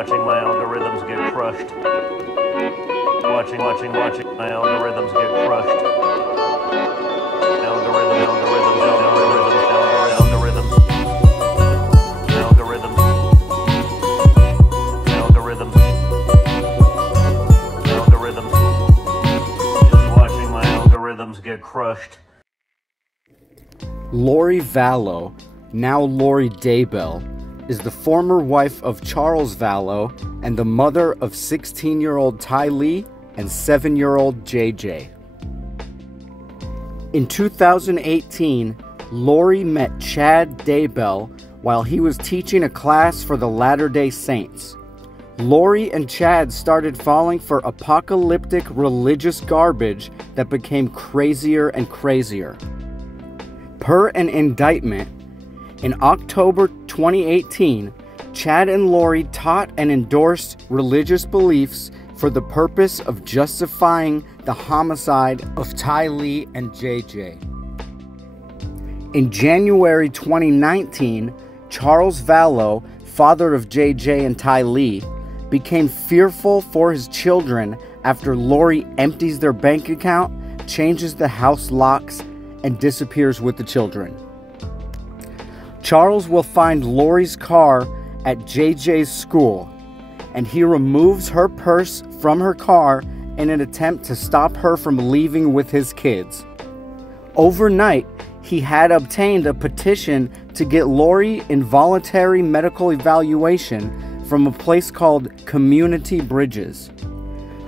Watching my algorithms get crushed. Watching my algorithms get crushed. Algorithms. Just watching my algorithms get crushed. Lori Vallow, now Lori Daybell, is the former wife of Charles Vallow and the mother of 16-year-old Ty Lee and 7-year-old JJ. In 2018, Lori met Chad Daybell while he was teaching a class for the Latter-day Saints. Lori and Chad started falling for apocalyptic religious garbage that became crazier and crazier. Per an indictment, in October 2018, Chad and Lori taught and endorsed religious beliefs for the purpose of justifying the homicide of Ty Lee and JJ. In January 2019, Charles Vallow, father of JJ and Ty Lee, became fearful for his children after Lori empties their bank account, changes the house locks, and disappears with the children. Charles will find Lori's car at JJ's school, and he removes her purse from her car in an attempt to stop her from leaving with his kids. Overnight, he had obtained a petition to get Lori involuntary medical evaluation from a place called Community Bridges.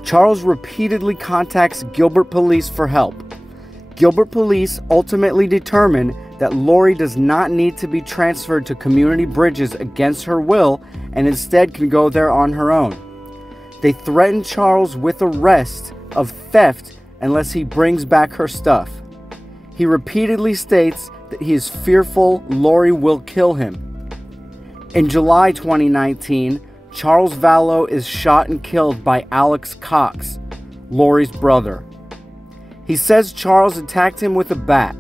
Charles repeatedly contacts Gilbert police for help. Gilbert police ultimately determine that Lori does not need to be transferred to Community Bridges against her will and instead can go there on her own. They threaten Charles with arrest of theft unless he brings back her stuff. He repeatedly states that he is fearful Lori will kill him. In July 2019, Charles Vallow is shot and killed by Alex Cox, Lori's brother. He says Charles attacked him with a bat.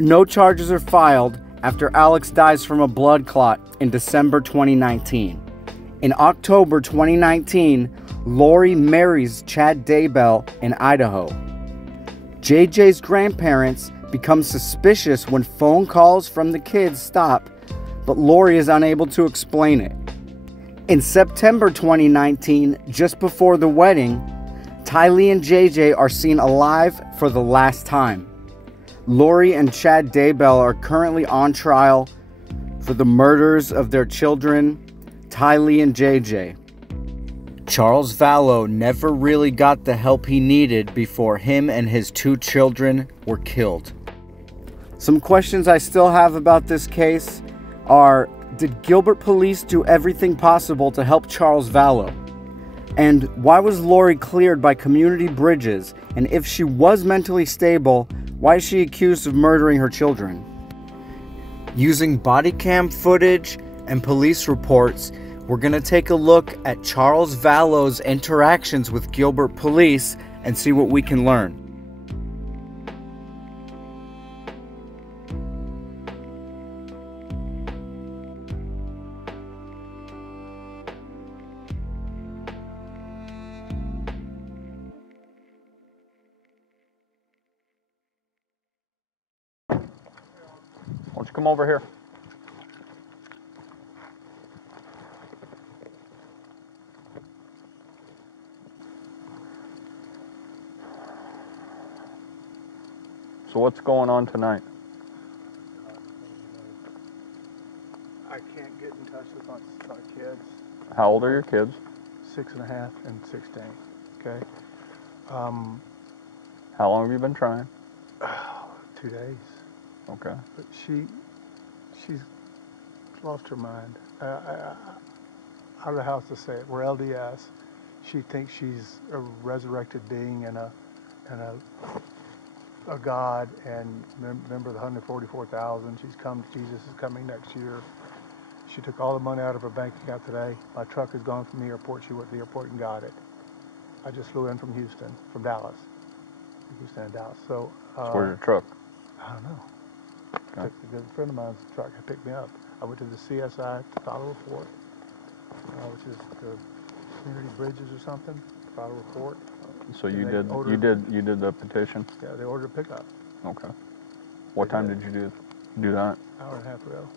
No charges are filed after Alex dies from a blood clot in December 2019. In October 2019, Lori marries Chad Daybell in Idaho. JJ's grandparents become suspicious when phone calls from the kids stop, but Lori is unable to explain it. In September 2019, just before the wedding, Ty Lee and JJ are seen alive for the last time. Lori and Chad Daybell are currently on trial for the murders of their children, Ty Lee and JJ. Charles Vallow never really got the help he needed before him and his 2 children were killed. Some questions I still have about this case are, did Gilbert police do everything possible to help Charles Vallow? And why was Lori cleared by Community Bridges? And if she was mentally stable, why is she accused of murdering her children? Using body cam footage and police reports, we're going to take a look at Charles Vallow's interactions with Gilbert police and see what we can learn. Why don't you come over here? So what's going on tonight? I can't get in touch with my kids. How old are your kids? 6.5 and 16. Okay. How long have you been trying? 2 days. Okay. But she's lost her mind. I don't know how else to say it. We're LDS. She thinks she's a resurrected being and a God and member of the 144,000. She's come. Jesus is coming next year. She took all the money out of her bank account today. My truck is gone from the airport. She went to the airport and got it. I just flew in from Dallas. Houston and Dallas. So. Where's your truck? I don't know. Okay. A good friend of mine's truck picked me up. I went to the CSI to file a report. which is the community bridges or something. Filed a report. So you they did ordered- you did the petition? Yeah, they ordered a pickup. Okay. What They time did. did you do that? Hour and a half ago.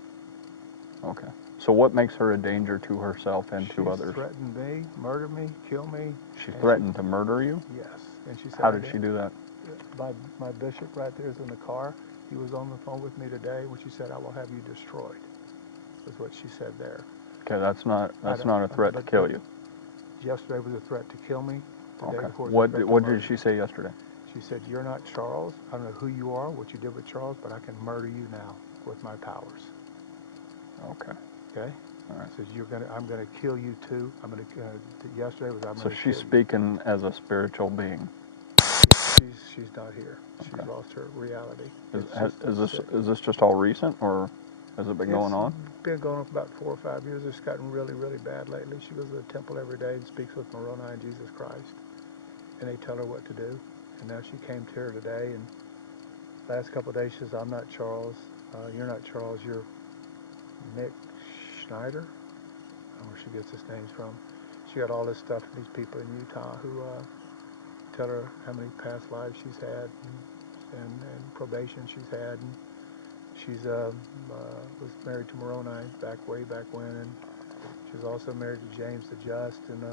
Okay. So what makes her a danger to herself and to She's others? threatened me, murder me, kill me. She and threatened to murder you? Yes, and she said. How I did she do that? My bishop right there is in the car. He was on the phone with me today when she said, "I will have you destroyed." Was what she said there. Okay, that's not a threat to but- kill but you. Yesterday was a threat to kill me. The day Okay. before was a threat to What murder did she me. say yesterday? She said, "You're not Charles. I don't know who you are, what you did with Charles, but I can murder you now with my powers." Okay. Okay. All right. Says I'm gonna kill you too. Yesterday was I'm So gonna she's kill you. speaking as a spiritual being. She's not here. She's Okay. lost her reality. Is this just all recent, or has it been going on? It's been going on for about 4 or 5 years. It's gotten really, really bad lately. She goes to the temple every day and speaks with Moroni and Jesus Christ, and they tell her what to do. And now she came to her today, and last couple of days she says, "I'm not Charles. You're not Charles. You're Mick Schneider." I don't know where she gets his names from. She got all this stuff from these people in Utah who tell her how many past lives she's had and probation she's had. And she's was married to Moroni way back when, and she's also married to James the Just. And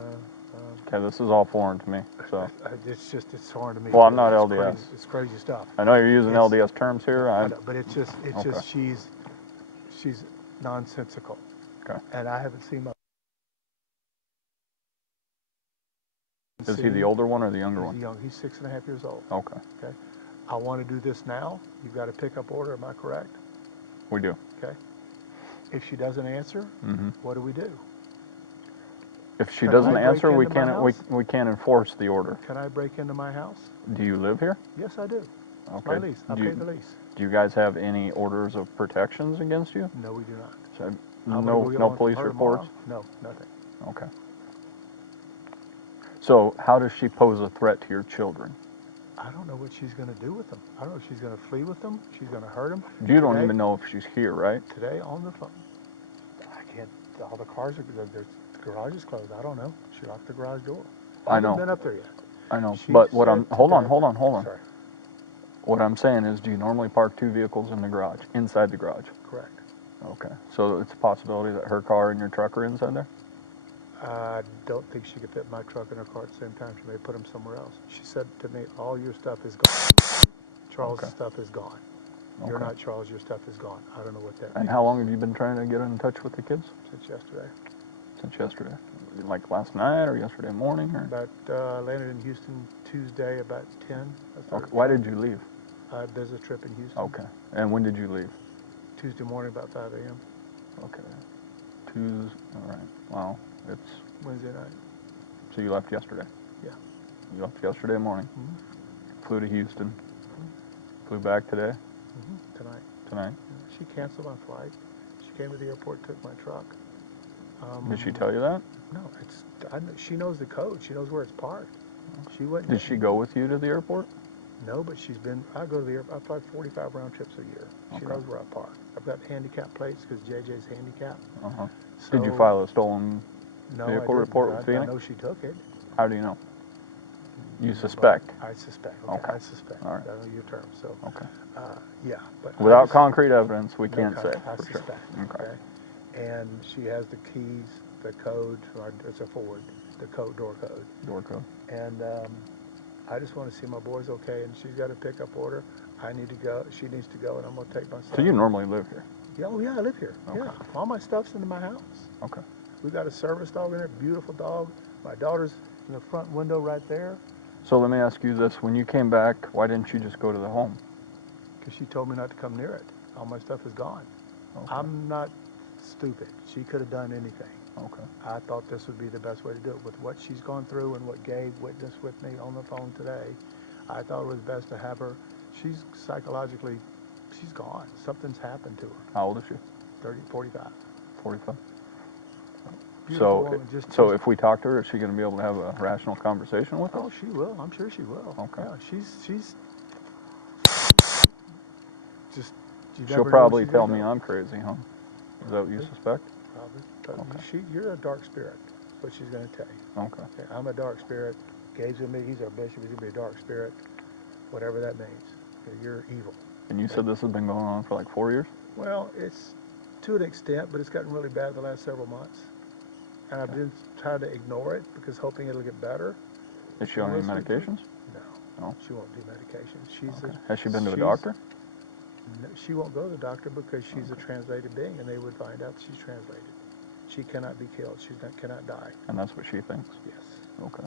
Okay, this is all foreign to me. So it's foreign to me. Well, I'm not It's LDS. crazy. It's crazy stuff. I know you're using It's- LDS terms here. I know, but it's just Okay. she's nonsensical. Okay. And I haven't seen my. Is he the older one or the younger He's one? young. He's 6.5 years old. Okay, Okay. I want to do this now. You've got a pickup order. Am I correct? we do. Okay. If she doesn't answer, Hmm. what do we do? If she Can doesn't I break answer, we into my can't house? we can't enforce the order. Can I break into my house? Do you live here? Yes, I do. Okay. My lease. I do pay you, the lease. do you guys have any orders of protections against you? No, we do not. So, I'm gonna no go get no one from police her reports? tomorrow. No, nothing. Okay. So how does she pose a threat to your children? I don't know what she's going to do with them. I don't know if she's going to flee with them. She's going to hurt them. You don't even know if she's here, right? Today on the phone. I can't. All the cars are. The garage is closed. I don't know. She locked the garage door. I know. haven't been up there yet. I know. She But what I'm said hold on. Sorry. What I'm saying is, do you normally park two vehicles in the garage, inside the garage? Correct. Okay. So it's a possibility that her car and your truck are inside there? I don't think she could fit my truck and her car at the same time. She may put them somewhere else. She said to me, "All your stuff is gone. Charles' Okay. stuff is gone. You're Okay. not Charles. Your stuff is gone." I don't know what that And means. how long have you been trying to get in touch with the kids? Since yesterday. Since yesterday. Like last night or yesterday morning? Or? Landed in Houston Tuesday about 10. Okay. Why did you leave? There's a trip in Houston. Okay. And when did you leave? Tuesday morning about 5 a.m. Okay. Tuesday. All right. Wow. It's Wednesday night. so you left yesterday. Yeah. You left yesterday morning. Mm-hmm. Flew to Houston. Flew back today. Tonight. Tonight. She canceled my flight. She came to the airport, took my truck. Did she tell you that? No, she knows the code. She knows where it's parked. She wouldn't. Did she go with you to the airport? No, but I go to the airport. I fly 45 round trips a year. She Okay. knows where I park. I've got handicap plates because JJ's handicapped. Uh-huh. So, Did you file a stolen no, vehicle I didn't, report but with I Phoenix? know she took it. How do you know? You suspect. I suspect. Okay. I suspect. All right. I know your term. So, Okay. yeah. But Without concrete evidence, we no can't say I for sure. suspect. Okay. And she has the keys, the code. It's a Ford, the door code. Door code. And I just want to see my boys okay. And she's got a pickup order. I need to go. She needs to go, and I'm going to take my son. So you normally live here? Yeah, oh yeah, I live here. Okay. Yeah, all my stuff's in my house. Okay. We got a service dog in there, beautiful dog. My daughter's in the front window right there. So let me ask you this. When you came back, why didn't you just go to the home? Because she told me not to come near it. All my stuff is gone. Okay. I'm not stupid. She could have done anything. Okay. I thought this would be the best way to do it. With what she's gone through and what Gabe witnessed with me on the phone today, I thought it was best to have her. She's psychologically, she's gone. Something's happened to her. How old is she? 45. 45. Beautiful So, woman, so if we talk to her, is she going to be able to have a rational conversation with us? Oh, she will. I'm sure she will. Okay. Yeah, she's just. She'll probably tell me I'm crazy, huh? Is that what you suspect? But Okay. you're a dark spirit. That's what she's going to tell you. Okay. Okay, I'm a dark spirit. Gabe's going to be, he's our bishop. He's going to be a dark spirit. Whatever that means. Okay, you're evil. And you said this has been going on for like 4 years? Well, it's to an extent, but it's gotten really bad the last several months. And I've been trying to ignore it because hoping it'll get better. Is she on any medications? No. No. She won't do medications. Okay. Has she been to a doctor? No, she won't go to the doctor because she's a translated being, and they would find out that she's translated. She cannot be killed. She cannot die. And that's what she thinks? Yes. Okay.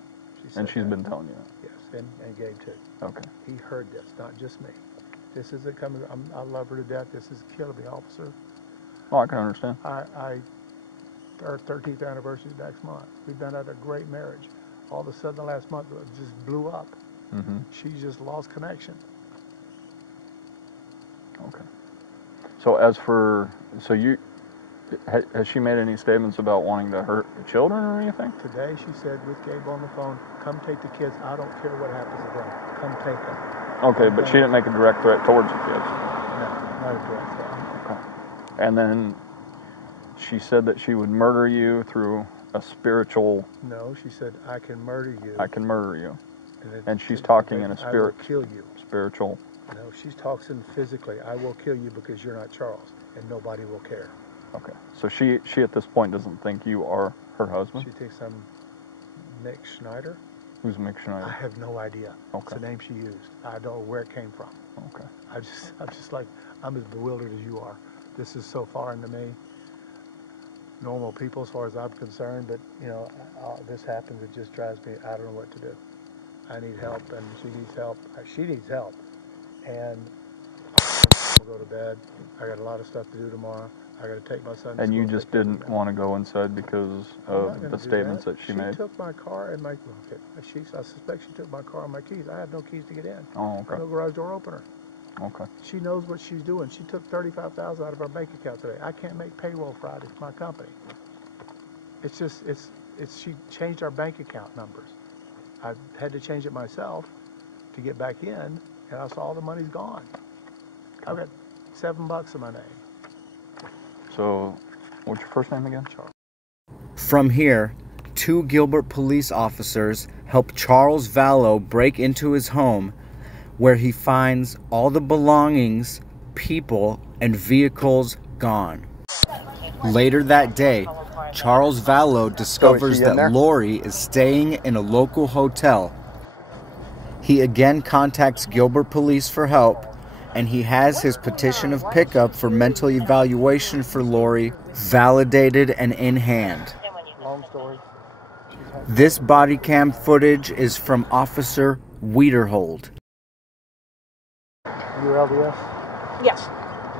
And she's been telling you that? Yes, and Gabe too. Okay. He heard this, not just me. This isn't coming. I love her to death. This is killing me, officer. Oh, I can understand. Our 13th anniversary is next month. We've been at a great marriage. All of a sudden, the last month, it just blew up. Mm-hmm. She just lost connection. Okay. So has she made any statements about wanting to hurt the children or anything? Today, she said with Gabe on the phone, come take the kids. I don't care what happens to them. Come take them. Okay, but she didn't make a direct threat towards the kids? No, not a direct threat. Okay. And then she said that she would murder you through a spiritual... No, she said, I can murder you. I can murder you. And she's talking in a spirit... I will kill you. Spiritual... No, she's talking physically. I will kill you because you're not Charles, and nobody will care. Okay. So she at this point doesn't think you are her husband? She thinks I'm Mick Schneider. Who's Mick Schneider? I have no idea. Okay. It's the name she used. I don't know where it came from. Okay. I'm just like, I'm as bewildered as you are. This is so foreign to me. Normal people, as far as I'm concerned, but this happens. It just drives me. I don't know what to do. I need help, and she needs help. She needs help, and I'll go to bed. I got a lot of stuff to do tomorrow. I got to take my son to And school. you just didn't want to go inside because of the statements that she made? She took my car and I suspect she took my car and my keys. I had no keys to get in. Oh, okay. No garage door opener. Okay. She knows what she's doing. She took $35,000 out of our bank account today. I can't make payroll Friday for my company. She changed our bank account numbers. I had to change it myself to get back in, and I saw all the money's gone. I've got $7 in my name. So, what's your first name again? Charles. From here, 2 Gilbert police officers help Charles Vallow break into his home, where he finds all the belongings, people, and vehicles gone. Later that day, Charles Vallow discovers that Lori is staying in a local hotel. He again contacts Gilbert police for help, and he has his petition of pickup for mental evaluation for Lori validated and in hand. Long story. This body cam footage is from Officer Wiederhold. You're LDS? Yes.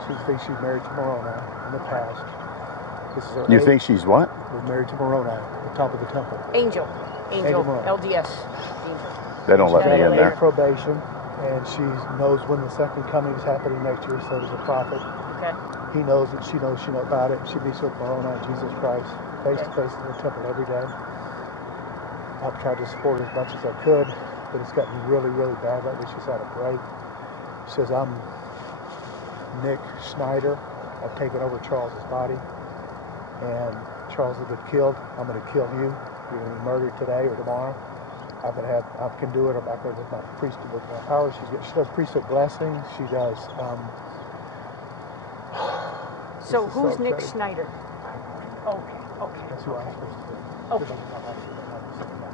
She thinks she's married to Moroni in the past. This is her You think she's what? was married to Moroni at the top of the temple. Angel, Moroni. LDS. Angel. They don't let me in there. Probation, and she knows when the second coming is happening next year. So does the prophet. Okay. He knows it. She knows about it. She meets with Moroni, Jesus Christ, face to face in the temple every day. I've tried to support her as much as I could, but it's gotten really, really bad lately. She's had a break. She says, I'm Nick Schneider. I've taken over Charles's body, and Charles has been killed. I'm going to kill you. You're going to be murdered today or tomorrow. I can do it. I'm back there with my priesthood, with my power. She does priesthood blessings. She does. So who's so Nick exciting. Schneider? Okay. That's who I'm supposed to do. Okay.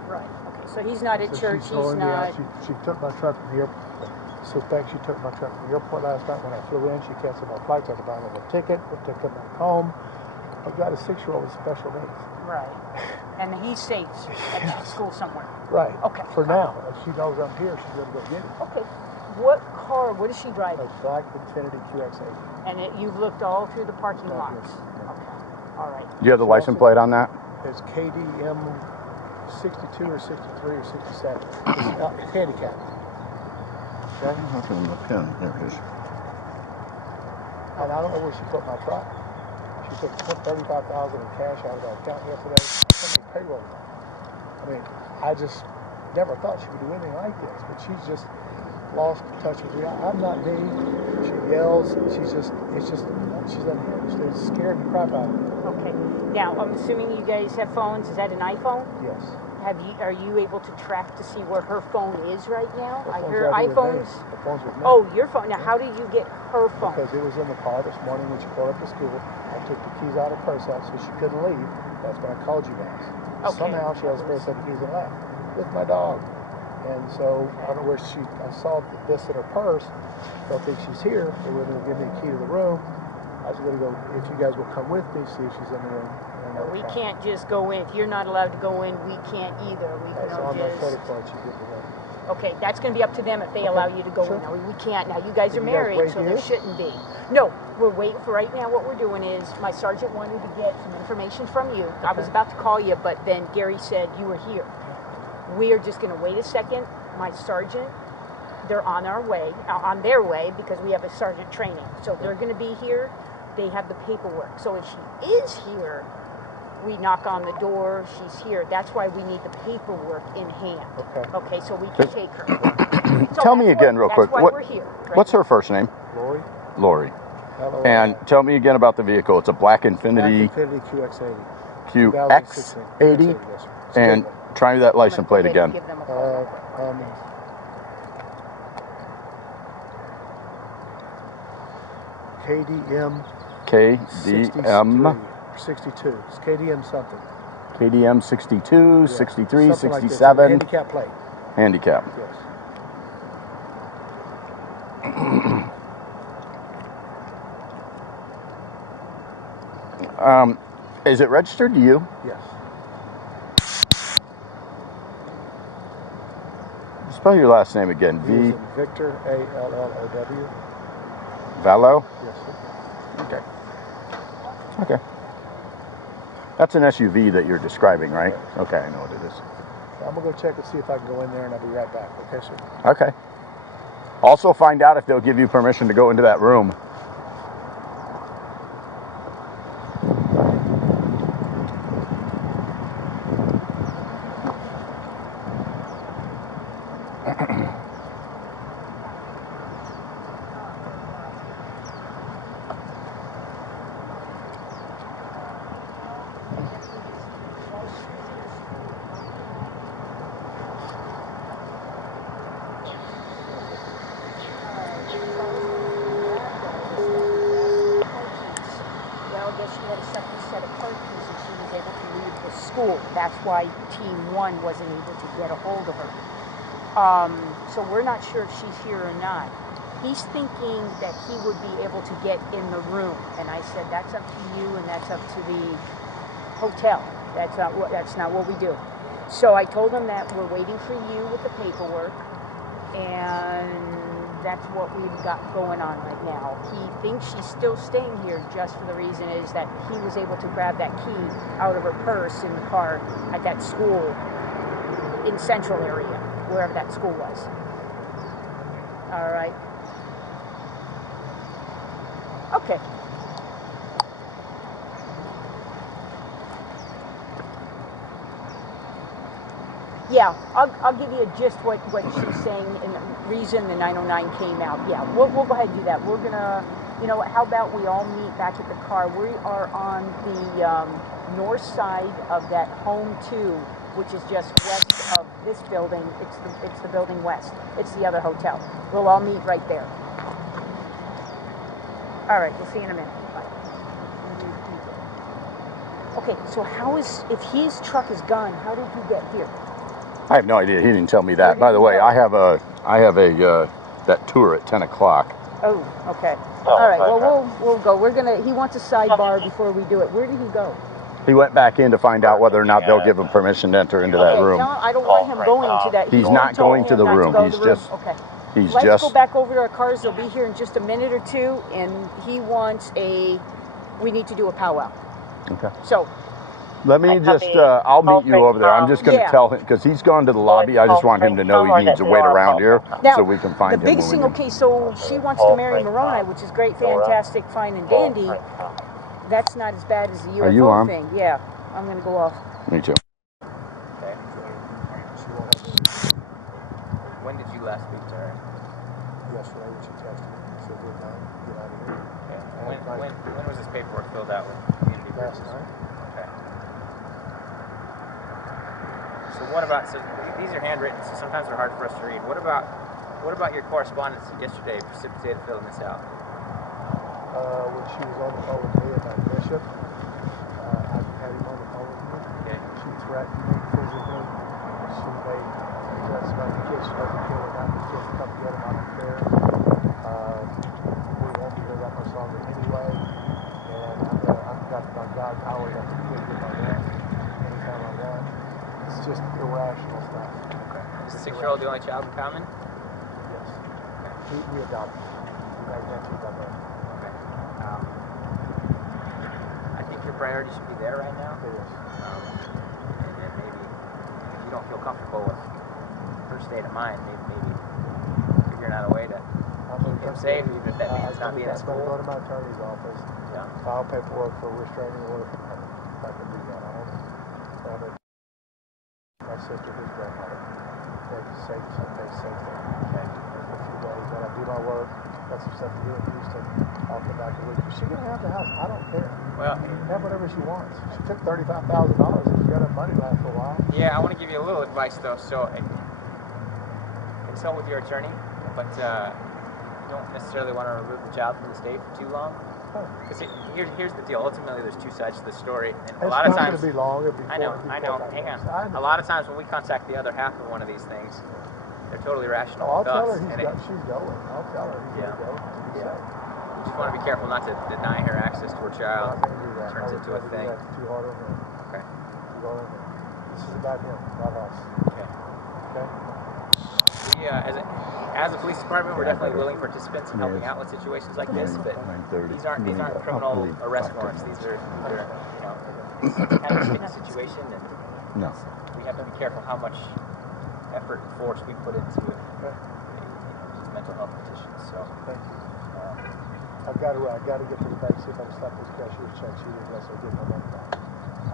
Right. Okay. So he's not at church. He's not. She took my truck from the airport. Suspect she took my truck from the airport last night when I flew in. She canceled my flights. I had to buy another ticket. I took her back home. I've got a 6-year-old with special needs. Right. And he's safe at school somewhere. Right. Okay. For now. If she knows I'm here, she's going to go get it. Okay. What is she driving? A black Infiniti QX80. And you've looked all through the parking Right, lots. yes. Okay. All right. Do you have the license plate on that? It's KDM 62 or 63 or 67. It's handicapped. Okay? Look at the pin. There it is. And I don't know where she put my truck. She took $35,000 in cash out of our account yesterday. I sent me payroll. I mean, I just never thought she would do anything like this. But she's just, lost touch with reality. I'm not me. She yells. She's unhinged. It's scared the crap out of me. Okay. Now, I'm assuming you guys have phones. Is that an iPhone? Yes. Are you able to track to see where her phone is right now? Her I phone's hear right here with me. iPhones. Her phone's with me. Oh, your phone. Now, how did you get her phone? Because it was in the car this morning when she pulled up to school. I took the keys out of her purse out so she couldn't leave. That's when I called you guys. Okay. Somehow she has a pair of keys and left with my dog. And so I don't know where I saw this in her purse. Don't think she's here. They were going to give me a key to the room. I was going to go, if you guys will come with me, see if she's in the room. We can't just go in. If you're not allowed to go in, we can't either. We can That's on my just... credit card. She did the room. Okay, that's going to be up to them if they allow you to go Sure. in. Now, we can't. Now, you guys are You guys married, wait so here? there shouldn't be. No, we're waiting for right now. What we're doing is my sergeant wanted to get some information from you. I was about to call you, but then Gary said you were here. We are just going to wait a second. My sergeant, they're on their way because we have a sergeant training. So they're going to be here. They have the paperwork. So if she is here, we knock on the door, she's here. That's why we need the paperwork in hand. Okay. Okay, so we can take her. So Tell me again real quick. That's why we're here. Right? What's her first name? Lori? Lori. Hello. And tell me again about the vehicle. It's a black Infinity Infinity QX80. QX80. Yes, sir. It's And good one. try that license plate again. Give them a call. KDM KDM 62. It's KDM something. KDM 62, 63, Something like this. 67. Handicap plate. Handicap. Yes. Is it registered to you? Yes. Spell your last name again. V is in Victor, A-L-L-O-W. Vallow? Yes, sir. Okay. Okay. That's an SUV that you're describing, right? Okay, I know what it is. I'm going to go check and see if I can go in there, and I'll be right back. Okay, sir? Okay. Also find out if they'll give you permission to go into that room. That's why Team 1 wasn't able to get a hold of her. So we're not sure if she's here or not. He's thinking that he would be able to get in the room. And I said, that's up to you and that's up to the hotel. That's not what we do. So I told him that we're waiting for you with the paperwork. And that's what we've got going on right now. He thinks she's still staying here just for the reason is that he was able to grab that key out of her purse in the car at that school in Central area, wherever that school was. All right. Okay. Yeah, I'll give you just what she's saying and the reason the 909 came out. Yeah, we'll go ahead and do that. We're gonna, you know, how about we all meet back at the car? We are on the north side of that Home 2, which is just west of this building. It's the building west. It's the other hotel. We'll all meet right there. All right, we'll see you in a minute. Bye. Okay, so if his truck is gone, how did he get here? I have no idea. He didn't tell me that. By the way, I have that tour at 10 o'clock. Oh, okay. All right. Well, we'll go. He wants a sidebar before we do it. Where did he go? He went back in to find out whether or not they'll give him permission to enter into that room. No, I don't want him going to that. He's not going to the room. Okay. Let's go back over to our cars. They'll be here in just a minute or two, and he wants we need to do a powwow. Okay. So. Let me just, I'll meet you over there. I'm just going to tell him, because he's gone to the lobby. I just want him to know he needs to wait around here so we can find him. The biggest thing, okay, so she wants to marry Moroni, which is great, fantastic, fine and dandy. That's not as bad as the UFO thing. Yeah, I'm going to go off. Me too. Okay. When did you last speak to her? yesterday when she texted me and said, we're done, get out of here. Okay. When was this paperwork filled out with community Last bridges? night. Okay. So what about, so these are handwritten, so sometimes they're hard for us to read. What about your correspondence yesterday precipitated filling this out? When she was on the phone with me about Bishop, I had him on the phone with me. Okay. She threatened me physically. She made threats about the kids. She doesn't care about the kids. Come get them. I don't care. We won't be here that much longer anyway. And I've got my God powers. I can kill if I want. Anytime I want. It's just irrational stuff. Okay. Is the 6-year-old the only child in common? Yes. Okay. We adopted. We made that to that man. Okay. I think your priority should be there right now. It is. And then maybe if you don't feel comfortable with her state of mind, maybe figuring out a way to keep him safe, even if that means not being at school. I'm going to go to my attorney's office. Yeah. File paperwork for restraining order from her. If I can do that, I don't. My sister, his grandmother. Take safety. Okay. For a few days. Then I do my work. Got some stuff to do in Houston. I'll come back a week. She can have the house. I don't care. Well, have whatever she wants. She took $35,000 and she got her money back for a while. yeah, I want to give you a little advice though. So consult with your attorney, but you don't necessarily want to remove the child from the state for too long. Because here's the deal. Ultimately, there's two sides to the story, and a lot of times. It's not going to be long. It'll be I know. Hang on. A lot of times when we contact the other half of one of these things, they're totally rational. I'll tell her she's going. I'll tell her he's going to go. Yeah. You just want to be careful not to deny her access to her child. I'm not going to do that. Turns into a thing. Too hard on him. Okay. Too hard on him. This is about him, not us. Okay. Okay. We, as a police department, we're definitely willing participants in helping out with situations like this, but these aren't criminal arrest warrants. These are it's kind of a sticky situation, and we have to be careful how much effort and force we put into mental health petitions. So thank you. I've got to get to the bank, see if I can stop this cashier's check sheet unless I get my money back.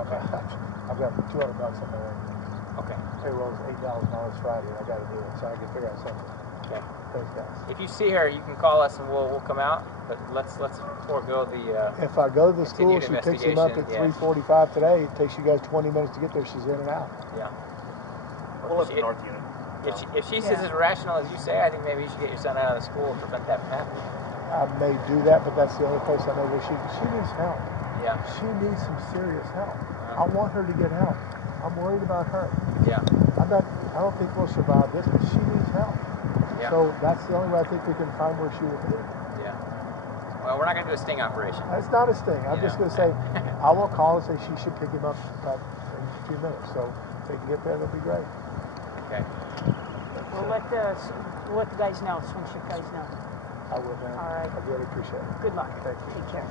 Okay. I've got $200 on my ring. Okay. Payroll's $8,000 Friday. I got to do it, so I can figure out something. Okay. Thanks, guys. If you see her, you can call us and we'll come out. But let's forego the. If I go to the school, she picks him up at 3:45 today. It takes you guys 20 minutes to get there. She's in and out. Yeah. We'll let the North Unit. If she says as irrational as you say, I think maybe you should get your son out of the school and prevent that from happening. I may do that, but that's the only place I know where she needs help. Yeah. She needs some serious help. I want her to get help. I'm worried about her. Yeah. I don't think we'll survive this, but she needs help. Yeah. So that's the only way I think we can find where she will be. Yeah. Well, we're not going to do a sting operation. It's not a sting. I'm just going to say, I will call and say she should pick him up in a few minutes. So if they can get there, that'll be great. Okay. We'll let the guys know, swing shift guys know. I will, man. All right. I really appreciate it. Good luck. Thank you. Take care.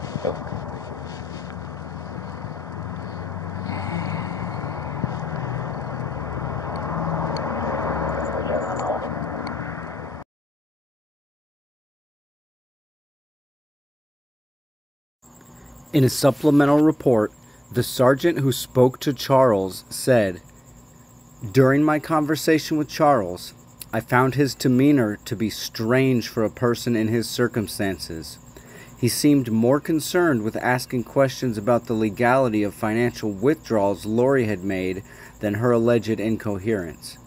In a supplemental report, the sergeant who spoke to Charles said, "During my conversation with Charles, I found his demeanor to be strange for a person in his circumstances. He seemed more concerned with asking questions about the legality of financial withdrawals Lori had made than her alleged incoherence.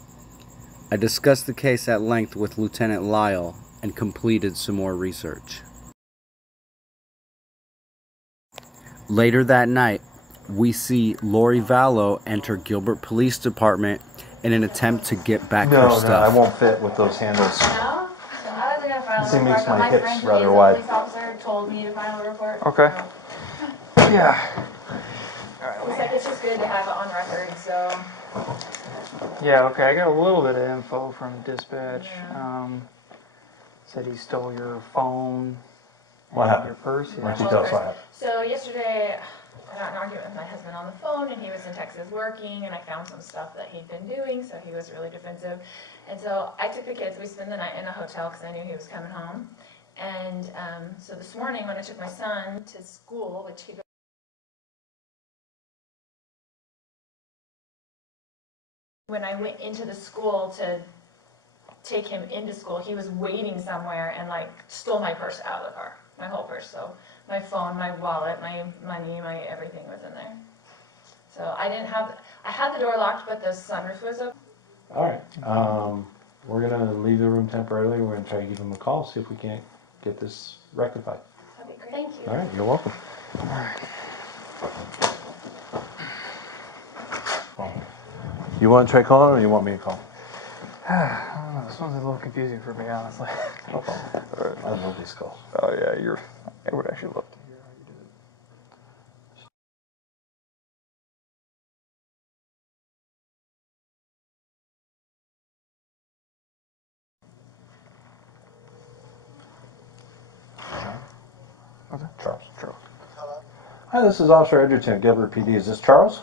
I discussed the case at length with Lieutenant Lyle and completed some more research." Later that night, we see Lori Vallow enter Gilbert Police Department in an attempt to get back her stuff. No, I won't fit with those handles. No? I wasn't going to file a It makes report, my but hips friend who rather is a wide. police officer told me to file a report. Okay. So. Yeah. Looks like it's just good to have it on record, so. Yeah, okay, I got a little bit of info from dispatch. Yeah. Said he stole your phone What and happened? your purse. Why don't you tell us what happened? So yesterday, I got in an argument with my husband on the phone, and he was in Texas working, and I found some stuff that he'd been doing, so he was really defensive. And so I took the kids, we spent the night in a hotel because I knew he was coming home. And so this morning when I took my son to school, which he when I went into the school to take him into school. He was waiting somewhere and like stole my purse out of the car, my whole purse. So my phone, my wallet, my money, my everything was in there. So I had the door locked, but the sunroof was open. All right. We're going to leave the room temporarily. We're going to try to give him a call, see if we can't get this rectified. That'd be great. Thank you. All right, you're welcome. All right. You want to try calling or you want me to call? I don't know. This one's a little confusing for me, honestly. No problem. All right. I love these calls. Oh yeah, I would actually love to hear how you did it. Charles. Hi, this is Officer Edgerton, Gilbert PD. Is this Charles?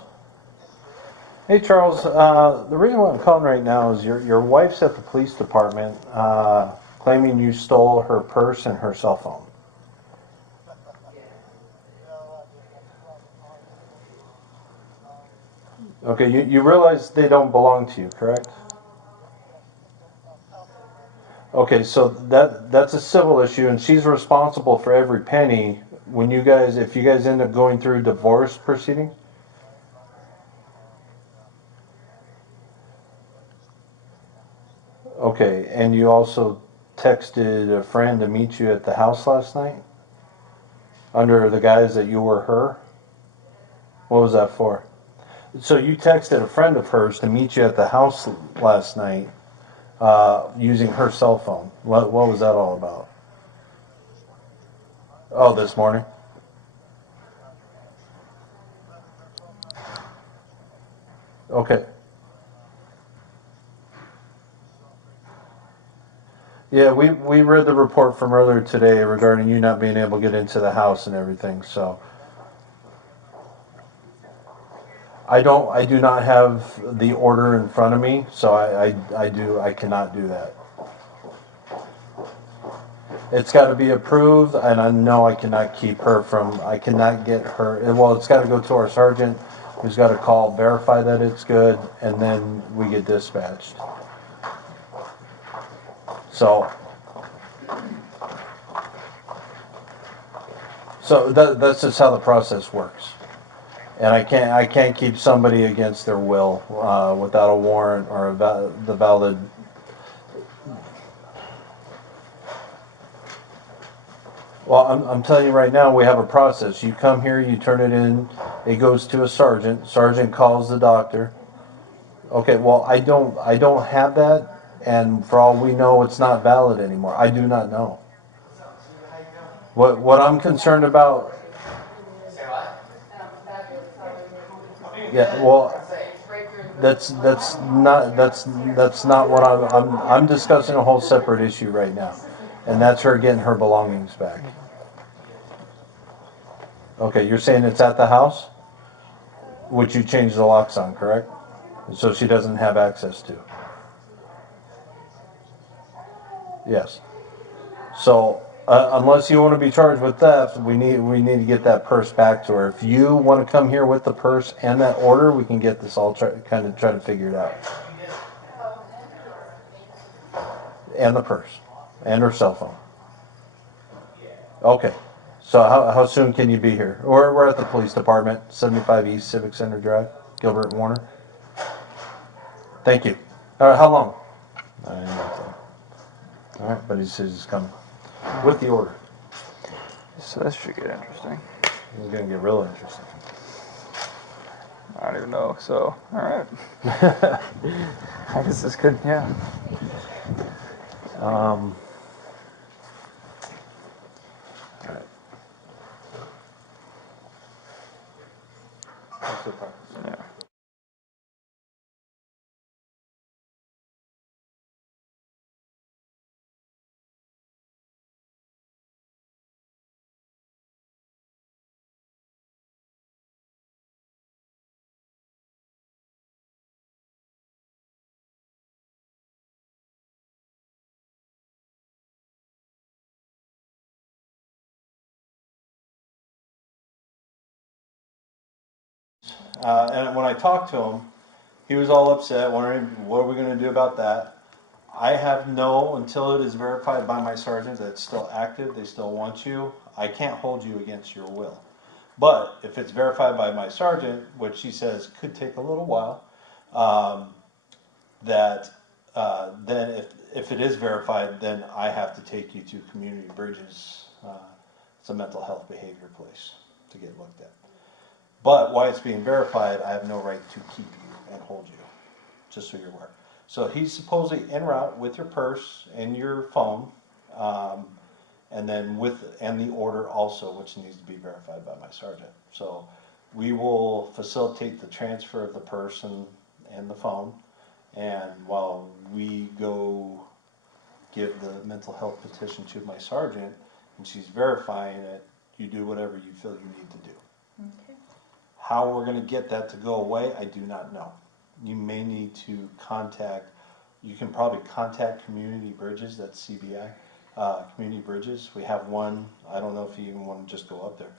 Hey, Charles. The reason why I'm calling right now is your wife's at the police department claiming you stole her purse and her cell phone. Okay, you realize they don't belong to you, correct? Okay, so that's a civil issue, and she's responsible for every penny when if you guys end up going through divorce proceedings. Okay, and you also texted a friend to meet you at the house last night? Under the guise that you were her? What was that for? So you texted a friend of hers to meet you at the house last night using her cell phone. What was that all about? Oh, this morning? Okay. Yeah, we read the report from earlier today regarding you not being able to get into the house and everything, so I do not have the order in front of me, so I cannot do that. It's got to be approved, and I know I cannot I cannot get her, well, it's got to go to our sergeant, who's got to call, verify that it's good, and then we get dispatched. So that's just how the process works. And I can't keep somebody against their will without a warrant or the valid. Well, I'm telling you right now, we have a process. You come here, you turn it in, it goes to a sergeant. Sergeant calls the doctor. Okay, well, I don't have that, and for all we know, it's not valid anymore. I do not know. What I'm concerned about. Yeah, well, that's not what I'm discussing a whole separate issue right now, and that's her getting her belongings back. Okay, you're saying it's at the house, which you changed the locks on, correct? So she doesn't have access to. Yes. So unless you want to be charged with theft, we need to get that purse back to her. If you want to come here with the purse and that order, we can get this all try to figure it out. And the purse and her cell phone. Okay. So how soon can you be here? We're at the police department, 75 East Civic Center Drive, Gilbert and Warner. Thank you. All right, how long? All right, but he says he's coming with the order. So this should get interesting. It's gonna get real interesting. I don't even know. So, all right. I guess this could, yeah. All right. Yeah. And when I talked to him, he was all upset, wondering what are we going to do about that. I have no, until it is verified by my sergeant that it's still active, they still want you, I can't hold you against your will. But if it's verified by my sergeant, which he says could take a little while, then if it is verified, then I have to take you to Community Bridges. It's a mental health behavior place to get looked at. But while it's being verified, I have no right to keep you and hold you, just so you're aware. So he's supposedly en route with your purse and your phone, and then and the order also, which needs to be verified by my sergeant. So we will facilitate the transfer of the purse and the phone, and while we go give the mental health petition to my sergeant, and she's verifying it, you do whatever you feel you need to do. Okay. How we're going to get that to go away, I do not know. You may need to you can probably contact Community Bridges, that's CBI, Community Bridges. We have one, I don't know if you even want to just go up there,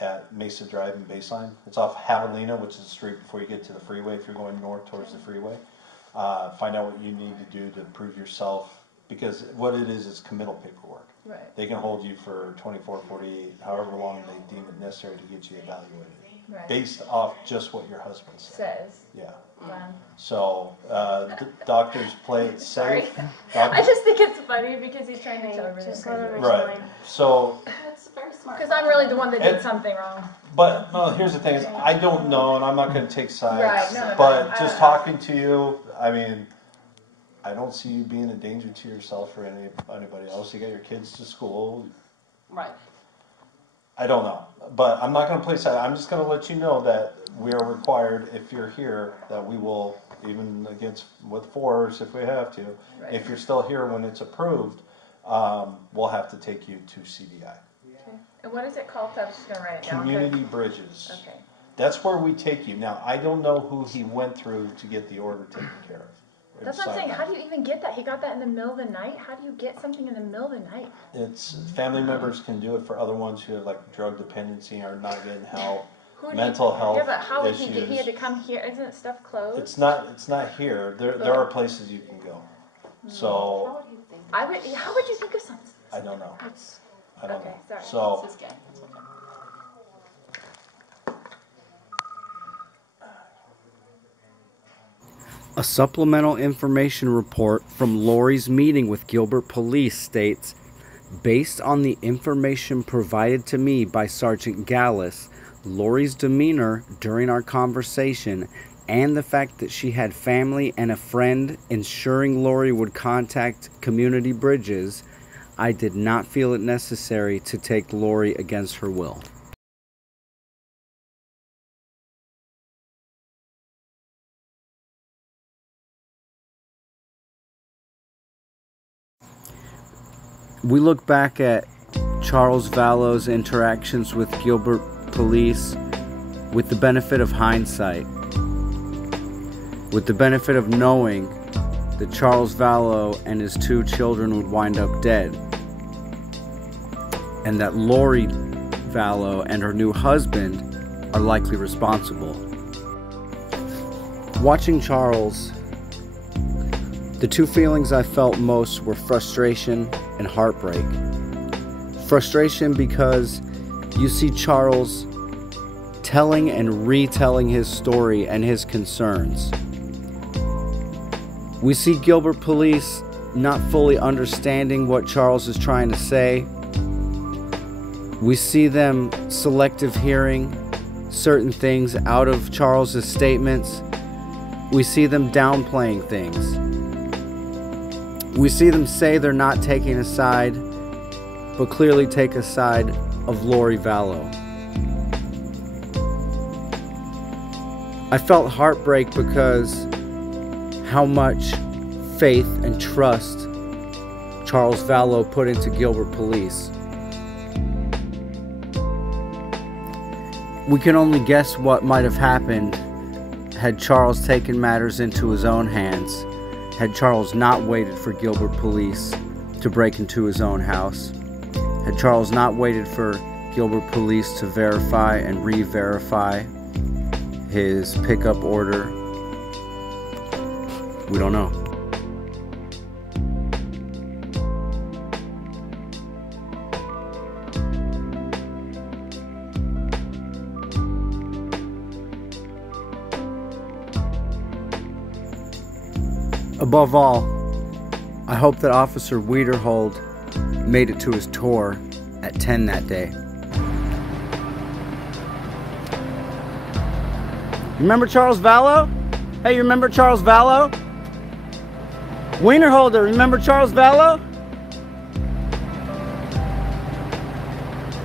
at Mesa Drive and Baseline. It's off Javelina, which is the street before you get to the freeway if you're going north towards the freeway. Find out what you need to do to prove yourself, because what it is committal paperwork. Right. They can hold you for 24, 48, however long they deem it necessary to get you evaluated. Right. Based off just what your husband says. Yeah. Wow. So doctors play it safe. I just think it's funny because he's trying to tell everything. Right. So. That's very smart. Because I'm really the one that did something wrong. But well, here's the thing: is I don't know, and I'm not going to take sides. Right. No, but just talking to you, I mean, I don't see you being a danger to yourself or anybody else. You got your kids to school. Right. I don't know, but I'm not going to play side. I'm just going to let you know that we are required, if you're here, that we will, even with force if we have to, right. If you're still here when it's approved, we'll have to take you to CBI. Okay. And what is it called? I'm just going to write it down. Community Bridges. Okay. That's where we take you. Now, I don't know who he went through to get the order taken care of. That's what I'm saying. How do you even get that? He got that in the middle of the night? How do you get something in the middle of the night? It's family members can do it for other ones who have like drug dependency or not getting help, mental health issues. Yeah, but how would he get? He had to come here. Isn't stuff closed? It's not here. There are places you can go. So how would you think of something? I don't know. I don't know. Sorry. So. It's okay. It's okay. A supplemental information report from Lori's meeting with Gilbert Police states, based on the information provided to me by Sergeant Gallus, Lori's demeanor during our conversation, and the fact that she had family and a friend ensuring Lori would contact Community Bridges, I did not feel it necessary to take Lori against her will. We look back at Charles Vallow's interactions with Gilbert Police with the benefit of hindsight, with the benefit of knowing that Charles Vallow and his 2 children would wind up dead, and that Lori Vallow and her new husband are likely responsible. Watching Charles, the 2 feelings I felt most were frustration and heartbreak. Frustration because you see Charles telling and retelling his story and his concerns. We see Gilbert Police not fully understanding what Charles is trying to say. We see them selective hearing certain things out of Charles's statements. We see them downplaying things. We see them say they're not taking a side, but clearly take a side of Lori Vallow. I felt heartbreak because how much faith and trust Charles Vallow put into Gilbert Police. We can only guess what might have happened had Charles taken matters into his own hands, had Charles not waited for Gilbert Police to break into his own house, had Charles not waited for Gilbert Police to verify and re-verify his pickup order. We don't know. Above all, I hope that Officer Wiederhold made it to his tour at 10 that day. Remember Charles Vallow? Hey, you remember Charles Vallow? Wienerholder, remember Charles Vallow?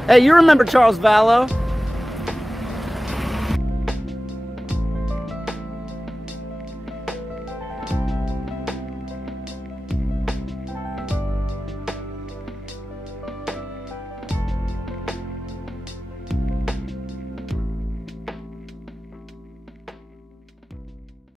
Hey, you remember Charles Vallow?